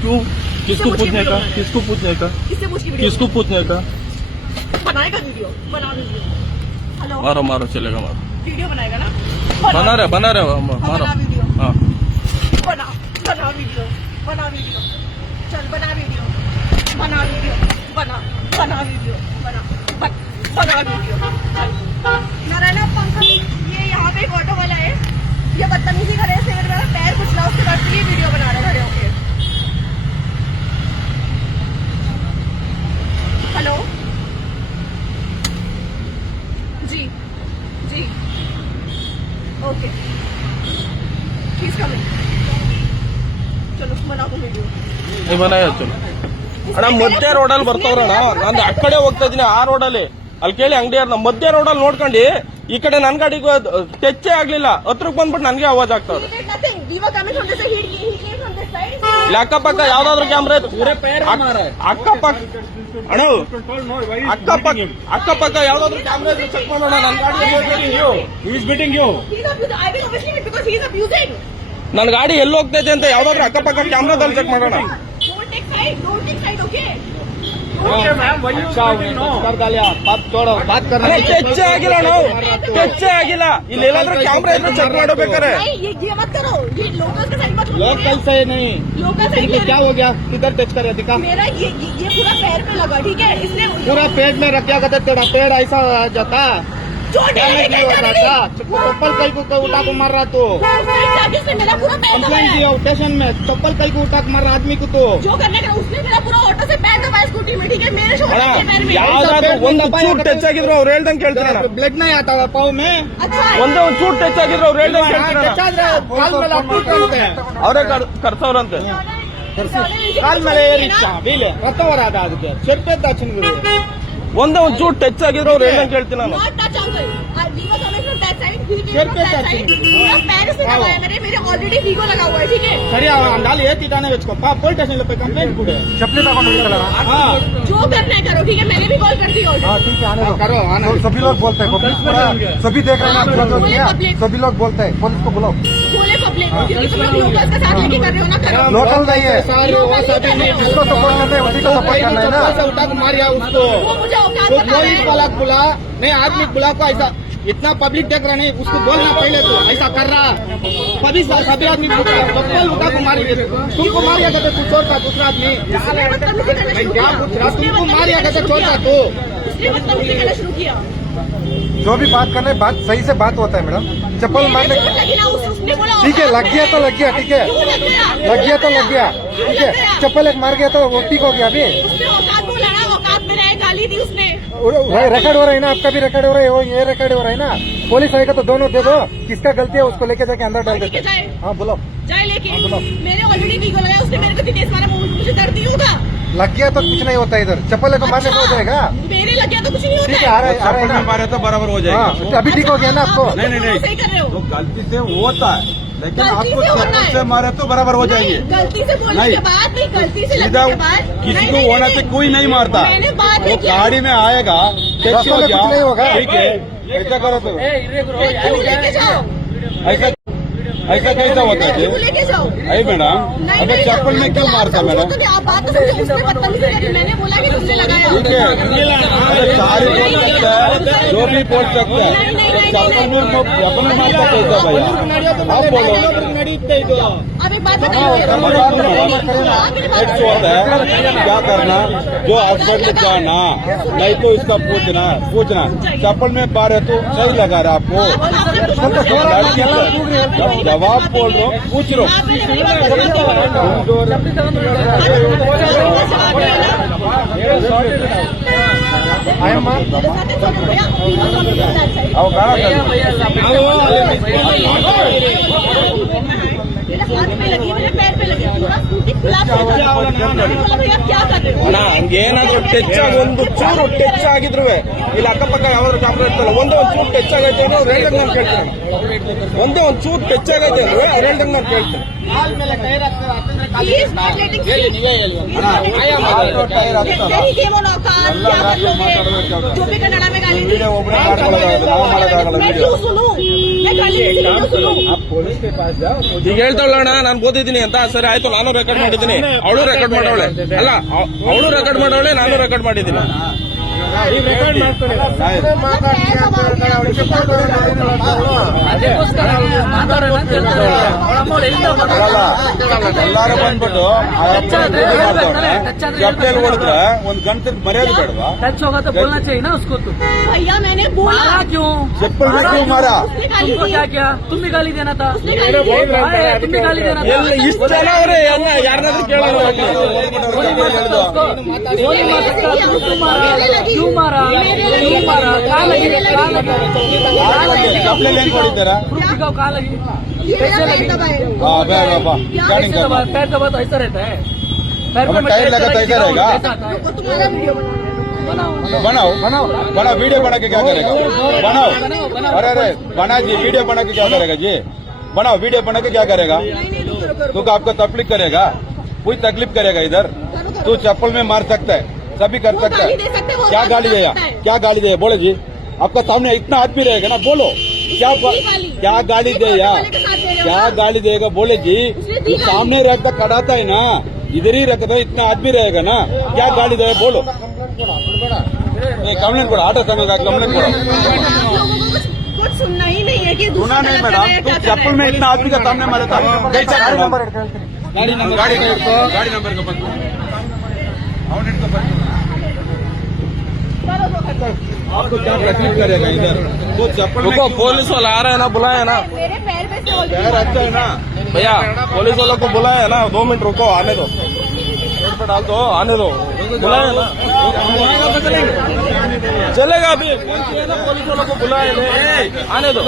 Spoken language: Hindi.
क्यों? किसको पूछने का? किसको पूछने का? किससे पूछ के वीडियो किसको पूछने का? बनाएगा? वीडियो बना वीडियो। हेलो मारो मारो चलेगा मारो। वीडियो बनाएगा ना? बना रहे मारो। बना वीडियो। हाँ बना वीडियो। बना वीडियो। चल बना वीडियो। बना वीडियो। बना वीडियो। बना वीडियो। नारायण पंकज, ये यहाँ पे एक ऑटो वाला है, ये बदतमीजी करे, सिगरेट मेरा पैर कुचला, उसके बाद ये वीडियो बना रहे खड़े होके। हेलो जी जी ओके प्लीज कमिंग। चलो बना दो वीडियो। नहीं बनाया चलो ಅಣ್ಣ ಮಧ್ಯ ರೋಡಲ್ಲಿ ಬರ್ತಾವ್ರಣ್ಣ ನಾನು ಆ ಕಡೆ ಹೋಗ್ತಾ ಇದೀನಿ ಆ ರೋಡಲ್ಲಿ ಅಲ್ಲಿ ಕೇಳಿ ಅಂಗಡಿಯವ್ರನ್ನ ಮಧ್ಯ ರೋಡಲ್ಲಿ ನೋಡ್ಕೊಂಡು ಈ ಕಡೆ ನನ್ ಗಾಡಿಗೆ ಟಚ್ಚೇ ಆಗ್ಲಿಲ್ಲ ಹತ್ರಕ್ಕೆ ಬಂದ್ಬಿಟ್ಟು ನನ್ಗೆ ಆವಾಜ್ ಆಗ್ತಾವ್ರೆ ಅಕ್ಕಪಕ್ಕ ಯಾವ್ದಾದ್ರು ಕ್ಯಾಮ್ರಾ ಅಕ್ಕಪಕ್ಕ ಅಣ್ಣ ಅಕ್ಕಪಕ್ಕ ಯಾವ್ದಾದ್ರು ಕ್ಯಾಮ್ರಾ ಇದ್ರೆ ಚೆಕ್ ಮಾಡೋಣ ನನ್ ಗಾಡಿ ನನ್ ಗಾಡಿ ಎಲ್ಲಿ ಹೋಗ್ತಾ ಇದೆ ಅಂತ ಯಾವ್ದಾದ್ರು ಅಕ್ಕಪಕ್ಕ ಕ್ಯಾಮ್ರಾದಲ್ಲಿ ಚೆಕ್ ಮಾಡೋಣ ಟಚ್ಚೇ ಆಗಿಲ್ಲ ನಾವು ಟಚ್ಚೇ ಆಗಿಲ್ಲ ಇಲ್ಲಿ ಎಲ್ಲಾದ್ರೂ ಕ್ಯಾಮ್ರಾ ಇದ್ರೆ ಚೆಕ್ ಮಾಡಬೇಕಾರೆ लोकल से नहीं क्या हो गया किधर टच करे दिखा मेरा ये पूरा पैर पे लगा ठीक है इसने पूरा पेट में रख क्या कहते तेरा पेड़ ऐसा जाता चप्पल कई को उठा को मार रहा तो मेरा पूरा पैर कंप्लेंट दिया स्टेशन में चप्पल कई को उठा को मार रहा आदमी को तो जो करने का उसने मेरा पूरा ऑटो से पैर दबाया स्कूटी में ठीक है मेरे शोल्डर के पैर में ಯಾವ್ದಾದ್ರು ಒಂದು ಚೂಟ್ ಟಚ್ ಆಗಿದ್ರು ಅವ್ರು ಹೇಳ್ದಂಗೆ ಕೇಳ್ತಾರೆ ब्लड नहीं आता पाव में अच्छा ಒಂದೇ ಒಂದು ಚೂಟ್ ಟಚ್ ಆಗಿದ್ರು ಅವ್ರು ಹೇಳ್ದಂಗೆ ಕೇಳ್ತಾರೆ ಅವರೇ ಕರ್ಸವ್ರಂತೆ ಕಾಲ್ ಮೇಲೆ ಏರಿಸ್ತಾ ಬೀಲೆ ರಕ್ತ ಹೊರಾದ ಅದಕ್ಕೆ ಚೆಪ್ಪೆದ್ದ ಚಂದ್ರು ಒಂದೇ ಒಂದು ಚೂಟ್ ಟಚ್ ಆಗಿದ್ರು ಅವ್ರು ಹೇಳ್ದಂಗೆ ಕೇಳ್ತೀನಿ ನಾನು ऑलरेडी वीगो लगा हुआ है ठीक है खड़ी अंदाल ये तीताने वेचको पुलिस स्टेशन पे कंप्लेंट कुड़े चपली तक जो करना है करो ठीक है मैंने भी कॉल कर दी ऑलरेडी ठीक है आने दो करो आना सभी लोग बोलते हैं सभी देख रहे हैं सभी लोग बोलते हैं पुलिस को बुलाओ बोले पब्लिक क्योंकि तुम लोग लोकल का साथ लेके कर रहे हो ना करो लोकल नहीं है जिसको सपोर्ट करना है उसी को सपोर्ट करना है ना उठा के मारिया उसको वो मुझे औकात तो बता रहे पुलिस हैं वाला बुला नहीं आदमी बुला को ऐसा इतना पब्लिक देख रहा नहीं उसको बोलना पहले तो ऐसा कर रहा सभी आदमी चप्पल उठा को मारी तुमको मारिया कहते तू छोड़ता दूसरा आदमी तुमको मारिया कहते छोड़ता तू उसने बदतमीजी करना शुरू किया जो भी बात करना है बात सही से बात होता है मैडम चप्पल मारने ठीक है लग गया तो लग गया ठीक है लग गया तो लग गया ठीक है चप्पल एक मार गया तो वो ठीक हो गया अभी गाली दी उसने रिकॉर्ड हो रहा है ना आपका भी रिकॉर्ड हो रहा है ये रिकॉर्ड हो रहा है ना पुलिस आएगा तो दोनों दे दो किसका गलती है उसको लेके जाके अंदर डाल देते हाँ बोलो जाए लेके मैंने ऑलरेडी वीगो लगाया उसने मेरे को तेज मारा मुझे दर्द नहीं होगा लग गया तो कुछ नहीं होता इधर चप्पल को मारने को हो जाएगा मेरे लग गया तो कुछ नहीं होता ठीक है आ रहा है ना मारे तो बराबर हो जाएगा अभी ठीक हो गया ना आपको नहीं सही कर रहे हो गलती से होता है लेकिन गलती आपको से होना चप्पल है। से मारे तो बराबर हो जाएंगे गलती से बोलने नहीं। के बाद नहीं गलती से सीधा लगने के बाद किसी को होने से कोई नहीं मारता मैंने बात वो नहीं किया। गाड़ी में आएगा टच रास्ते हो में कुछ नहीं होगा। गया ठीक है ऐसा करो तो क्यों लेके जाओ ऐसा कैसा होता है क्यों लेके जाओ अरे मैडम अगर चप्पल में क्यों मारता मैडम आप बात तो समझो उसने बदतमीजी करी मैंने बोला कि तुमने लगाया ठीक है सारे बोल सकता है जो भी बोल सकता है चप्पल में चप्पल में मारता कैसा भैया आप बोलो अब एक बात एक बताइए होता है क्या करना जो हस्बैंड जाना नहीं तो इसका पूछना चप्पल में बार है तो सही लगा रहा आपको जवाब बोल रहा हूँ पूछ लो हाथ पे लगी मेरे पैर पे लगी पूरा स्कूटी खुला भैया क्या कर रहे हो ಅಣ್ಣ ಹಂಗೇನಾದ್ರೂ ಟಚ್ ಆಗಿ ಒಂದು ಚೂರು ಟಚ್ ಆಗಿದ್ರು ಇಲ್ಲಿ ಅಕ್ಕಪಕ್ಕ ಯಾವ್ದಾದ್ರು ಕ್ಯಾಮ್ರಾ ಇರ್ತಲ್ಲ ಒಂದೇ ಒಂದು ಚೂರು ಟಚ್ ಆಗೈತೆ ಅಂದ್ರೆ ಅವ್ರು ಹೇಳ್ದಂಗೆ ನಾನು ಕೇಳ್ತೀನಿ ಒಂದೇ ಒಂದು ಚೂರು ಟಚ್ ಆಗೈತೆ ಅಂದ್ರೆ ಅವ್ರು ಹೇಳ್ದಂಗೆ ನಾನು ಕೇಳ್ತೀನಿ He is not letting speak. Then he came on औकात क्या कर लोगे जो भी कन्नड़ा में गाली दी मैं क्यों सुनूं मैं गाली किसी वीडियो सुनूं? आप पुलिस के पास जाओ। ಈಗ ಹೇಳ್ತಾವಳಣ್ಣ ನಾನು ಬೋದಿದ್ದೀನಿ ಅಂತ. ಸರಿ ಆಯ್ತು, ನಾನು ರೆಕಾರ್ಡ್ ಮಾಡಿದ್ದೀನಿ, ಅವಳು ರೆಕಾರ್ಡ್ ಮಾಡವಳೆ. ಅಲ್ಲ, ಅವಳು ರೆಕಾರ್ಡ್ ಮಾಡವಳೆ, ನಾನು ರೆಕಾರ್ಡ್ ಮಾಡಿದ್ದೀನಿ. ರೆಕಾರ್ಡ್ ಮಾಡ್ಕೊಳ್ಳಿ ಎಲ್ಲಾರು ಬಂದ್ಬಿಟ್ಟು ಚಪ್ಪಲಿ ಹೊಡೆದ್ರೆ ಒಂದ್ ಗಂಟೆ ಮರ್ಯಾದೆ ಬೇಡವಾ? टच होगा तो बोलना चाहिए ना उसको। तो भैया मैंने बोला मारा क्यों? चप्पल में क्यों मारा? उसने गाली तुमको दी। क्या किया? तुम भी गाली देना था। उसने गाली दी। तुम भी गाली देना था। ಎಲ್ಲ ಇಷ್ಟು ಜನ ಅವರೇ ಯಾರನ್ನಾದ್ರೂ ಕೇಳೋಣ. बोल नहीं मार सकता उसको। बोल नहीं मार सकता। क्यों मारा? क्यों मारा? क्यों मारा? कहाँ लगी? कहाँ लगी? ಚಪ್ಪಲಿ ಏನ್ ಹೊಡಿತಾರ? प्रूफ दिखाओ कहाँ लगी? ये कैसे मेरा लगी? पैर दबाए। हाँ बाबा कैसे दबा? पैर दबा तो ऐसा रहता है। पैर हमें टाइट लगा तो ऐसा रहेगा? रुको, तुम्हारा वीडियो बनाओ। बनाओ बना वीडियो बना के क्या करेगा? बनाओ। अरे बना जी, वीडियो बना के क्या करेगा जी? बनाओ वीडियो बना के क्या करेगा? नहीं, रुको। तो आपको तकलीफ करेगा, कोई तकलीफ करेगा इधर? तू चप्पल में मार सकता है, सभी कर वो सकता गाली है। दे सकते हैं, वो क्या गाली गाली दे दिया? सकता है। क्या गाली दिया? बोलो जी, आपका सामने इतना आदमी रहेगा ना, बोलो क्या उसने दी गाली। क्या गाली उसने दे यार? वाले के साथ दे रहे हो क्या ना? गाली देगा? बोले जी, उसने दी जो गाली। सामने रहता खड़ाता है ना, इधर ही रखता है, इतना आदमी रहेगा ना, क्या गाली देगा? बोलो कंप्लेंट करो, आटा समय का कंप्लेंट करो। आप लोगों को कुछ सुनना ही नहीं है कि दूसरा सुना नहीं गलत कर मैडम, रहे हैं, तू क्या कर चप्पल में रहे हैं। इतना आदमी का सामने मारा था। कैसा गाड़ी मैडम? नंबर गाड़ी नंबर गाड़ी नंबर का बंद आपको क्या तकलीफ करेगा इधर? वो चप्पल में रुको, पुलिस वाला आ रहा है ना, बुलाया ना मेरे पैर पे से पैर अच्छा है ना? भैया, पुलिस वालों को बुलाया ना, 2 मिनट रुको, आने दो, रोड पे डाल दो, आने दो, बुलाया ना, चलेगा अभी, फोन किया ना पुलिस वालों को, बुलाया आने दो।